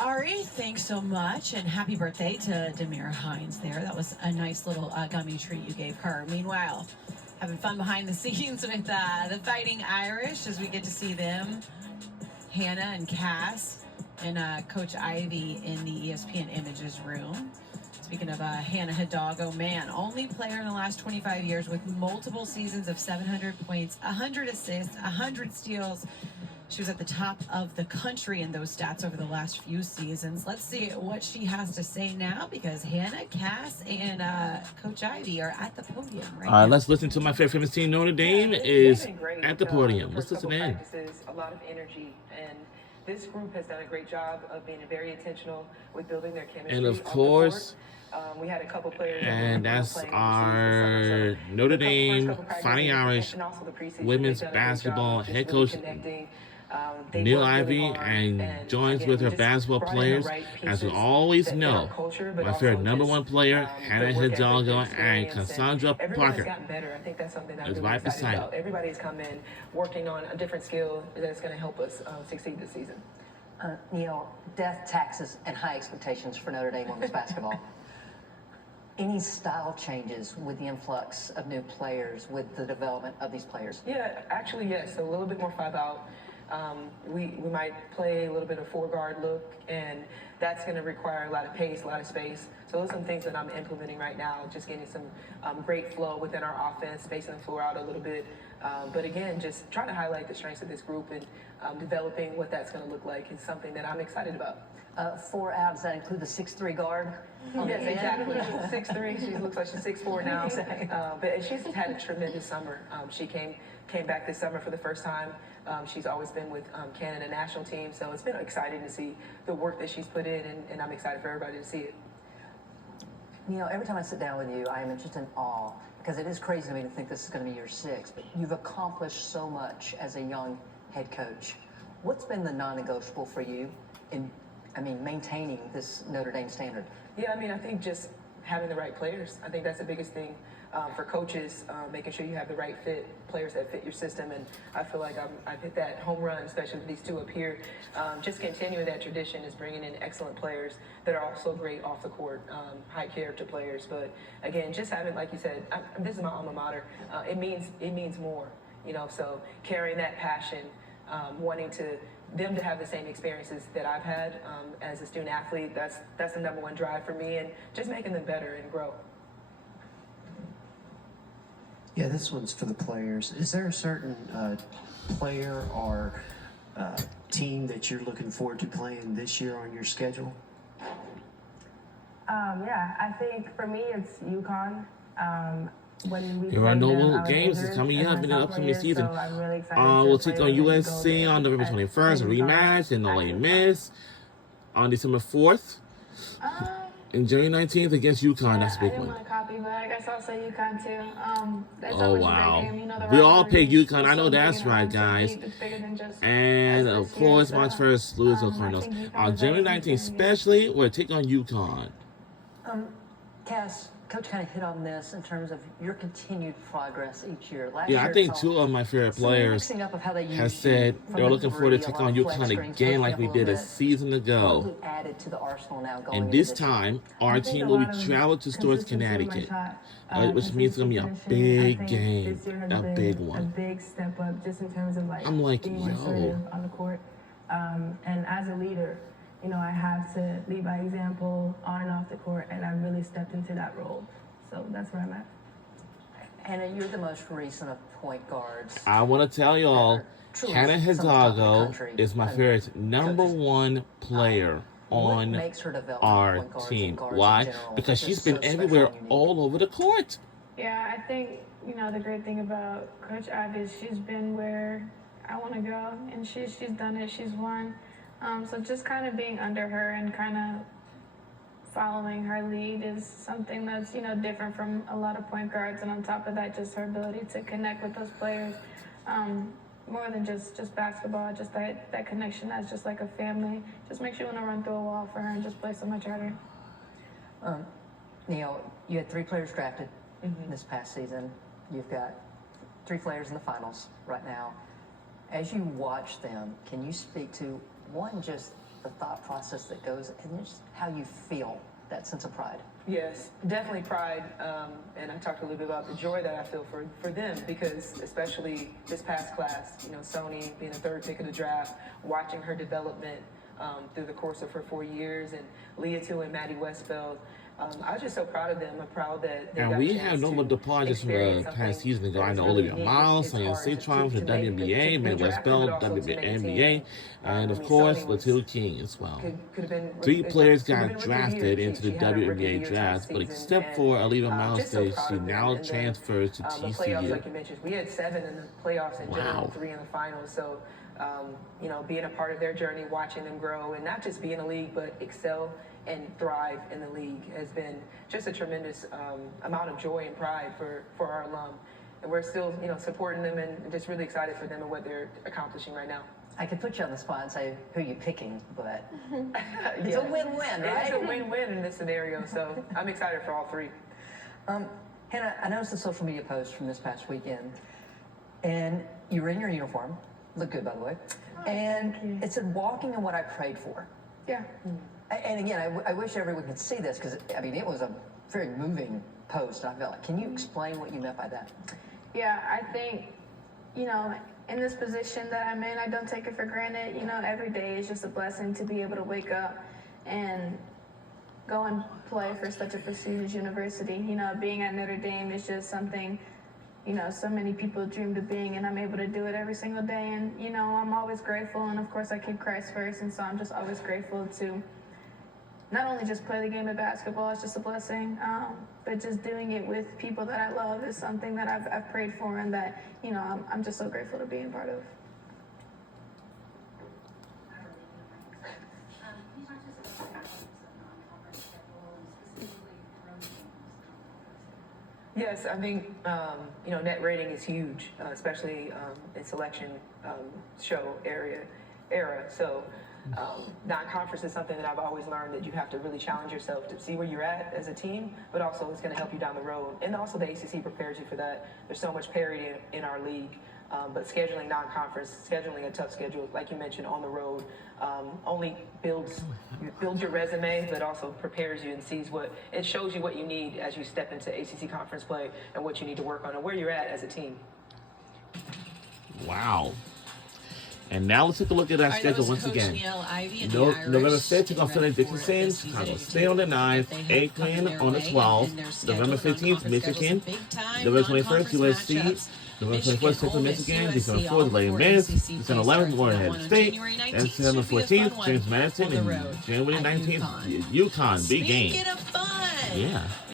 Ari, thanks so much, and happy birthday to Demira Hines there. That was a nice little gummy treat you gave her. Meanwhile, having fun behind the scenes with the Fighting Irish as we get to see them, Hannah and Cass, and Coach Ivy in the ESPN Images room. Speaking of Hannah Hidalgo, man, only player in the last 25 years with multiple seasons of 700 points, 100 assists, 100 steals. She was at the top of the country in those stats over the last few seasons. Let's see what she has to say now, because Hannah, Cass, and Coach Ivy are at the podium right now. Let's listen to my favorite famous team, Notre Dame, is at the podium. Let's listen in. A lot of energy, and this group has done a great job of being very intentional with building their chemistry. And of course, we had a couple players. And that's our Notre Dame Fighting Irish women's basketball head coach, Neil Ivy, and joins with her basketball players. As we always know, my favorite #1 player, Hannah Hidalgo, and Cassandra Parker, is right beside her. Everybody's come in working on a different skill that's going to help us succeed this season. Neil, death, taxes, and high expectations for Notre Dame women's basketball. Any style changes with the influx of new players, with the development of these players? Yeah, actually, yes. So a little bit more 5-out. We might play a little bit of 4-guard look, and that's going to require a lot of pace, a lot of space. So those are some things that I'm implementing right now, just getting some great flow within our offense, spacing the floor out a little bit. But again, just trying to highlight the strengths of this group, and developing what that's going to look like is something that I'm excited about. 4 out, does that include the 6'3" guard? Yes, exactly. 6'3", she looks like she's 6'4" now. Exactly. But she's had a tremendous summer. She came back this summer for the first time. She's always been with Canada national team, so it's been exciting to see the work that she's put in, and I'm excited for everybody to see it. You know, every time I sit down with you, I am just in awe, because it is crazy to me to think this is going to be year 6, but you've accomplished so much as a young head coach. What's been the non-negotiable for you in, maintaining this Notre Dame standard? Yeah, I think just having the right players. I think that's the biggest thing for coaches, making sure you have the right players that fit your system. And I feel like I've hit that home run, especially with these two up here. Just continuing that tradition is bringing in excellent players that are also great off the court, high character players. But again, just having, like you said, this is my alma mater. It means more, so carrying that passion, wanting them to have the same experiences that I've had as a student athlete. That's the #1 drive for me, and just making them better and grow. Yeah, this one's for the players. Is there a certain player or team that you're looking forward to playing this year on your schedule? Yeah, I think for me it's UConn. There are no games coming up in the upcoming season. We'll take on USC on November 21st, a rematch in Ole Miss on December 4th. And January 19th against UConn. That's a big one. I didn't want to copy, but I guess I'll say UConn too. Oh, wow. We all picked UConn. I know that's right, guys. And, of course, March 1st, Louisville Cardinals. On January 19th, especially, we're taking on UConn. Cass, Coach kind of hit on this in terms of your continued progress each year. Yeah, I think 2 of my favorite players have said they're looking forward to taking on UConn again like we did a season ago. And this time, our team will be traveling to Stuart, Connecticut, which means it's going to be a big game, a big one. A big step up just in terms of I'm like, being more assertive on the court. And as a leader, I have to lead by example on and off the court, and I really stepped into that role. So that's where I'm at. Hannah, you're the most recent of point guards. I want to tell y'all, Hannah Hidalgo is my favorite #1 player on our team. Why? Because she's been everywhere, all over the court. Yeah, I think, the great thing about Coach Ivy is she's been where I want to go, and she's done it, she's won. So just kind of being under her and kind of following her lead is something that's, different from a lot of point guards. And on top of that, just her ability to connect with those players, more than just basketball, just that connection as just like a family. Just makes you want to run through a wall for her and just play so much harder. Neil, you had 3 players drafted this past season. You've got 3 players in the finals right now. As you watch them, can you speak to, one, just the the thought process that goes, and just how you feel that sense of pride. Yes, definitely pride, and I talked a little bit about the joy that I feel for them, because especially this past class, you know, Sony being a third pick of the draft, watching her development through the course of her 4 years, and Leah too and Maddie Westfeld. I was just so proud of them. I'm proud that they And got a we chance have no more to departures from the experience past something season ago. that I is know really Olivia neat. Miles, It's Sonia hard to Citron from the make WNBA, to Mae be drafted, Westbell, but also to make team. WNBA, and of I mean, course, Sony was- Latil King as well. could have been 3 players could have got been rookie of the drafted year. into the She had a rookie of the WNBA year type draft, but season, except and, for Olivia Miles, just so she proud of them. now And then, transfers to the playoffs, TCU. like you mentioned, we had 7 in the playoffs in general, Wow. 3 in the finals. So, you know, being a part of their journey, watching them grow, and not just be in the league, but excel and thrive in the league has been just a tremendous amount of joy and pride for our alum. And we're still, you know, supporting them and just really excited for them and what they're accomplishing right now. I could put you on the spot and say who you picking, but it's Yes. a win-win, right? It's a win-win in this scenario, so I'm excited for all 3. Hannah, I noticed the social media post from this past weekend, and you were in your uniform. Look good, by the way. And it said, "Walking in what I prayed for." Yeah. And again, I wish everyone could see this, because, I mean, it was a very moving post. And I felt like, can you explain what you meant by that? Yeah, I think, you know, in this position that I'm in, I don't take it for granted. You know, every day is just a blessing to be able to wake up and go and play for such a prestigious university. You know, being at Notre Dame is just something, you know, so many people dreamed of being, and I'm able to do it every single day. And, you know, I'm always grateful, and of course I keep Christ first, and so I'm just always grateful to not only just play the game of basketball, it's just a blessing, but just doing it with people that I love is something that I've prayed for, and that, you know, I'm just so grateful to be a part of. Yes, I think you know, net rating is huge, especially in selection show era. So non-conference is something that I've always learned that you have to really challenge yourself to see where you're at as a team, but also it's going to help you down the road. And also the ACC prepares you for that. There's so much parity in our league. But scheduling non-conference, scheduling a tough schedule, like you mentioned, on the road, only builds your resume, but also prepares you and it shows you what you need as you step into ACC conference play and what you need to work on and where you're at as a team. Wow. And now let's take a look at our All right, schedule that was once Coach again. Neil Ivey and the No, Irish November 5th, getting Chicago ready Dixon for Saints, the Chicago season State on the that 9th, they have Aikman coming their on the way, 12th, and their November scheduled 15th, non-conference Michigan, schedules, big-time November 21st, non-conference USC, matchups. November Michigan, 21st, Central Ole Miss, Michigan, USC, December all 4th, Lady before Miss, ACC December play 11th, starts. Morehead On State, January and 19th December should be a fun 14th, one James Madison, on the and road January at 19th, UConn. UConn, big game. Speaking of fun, Yeah.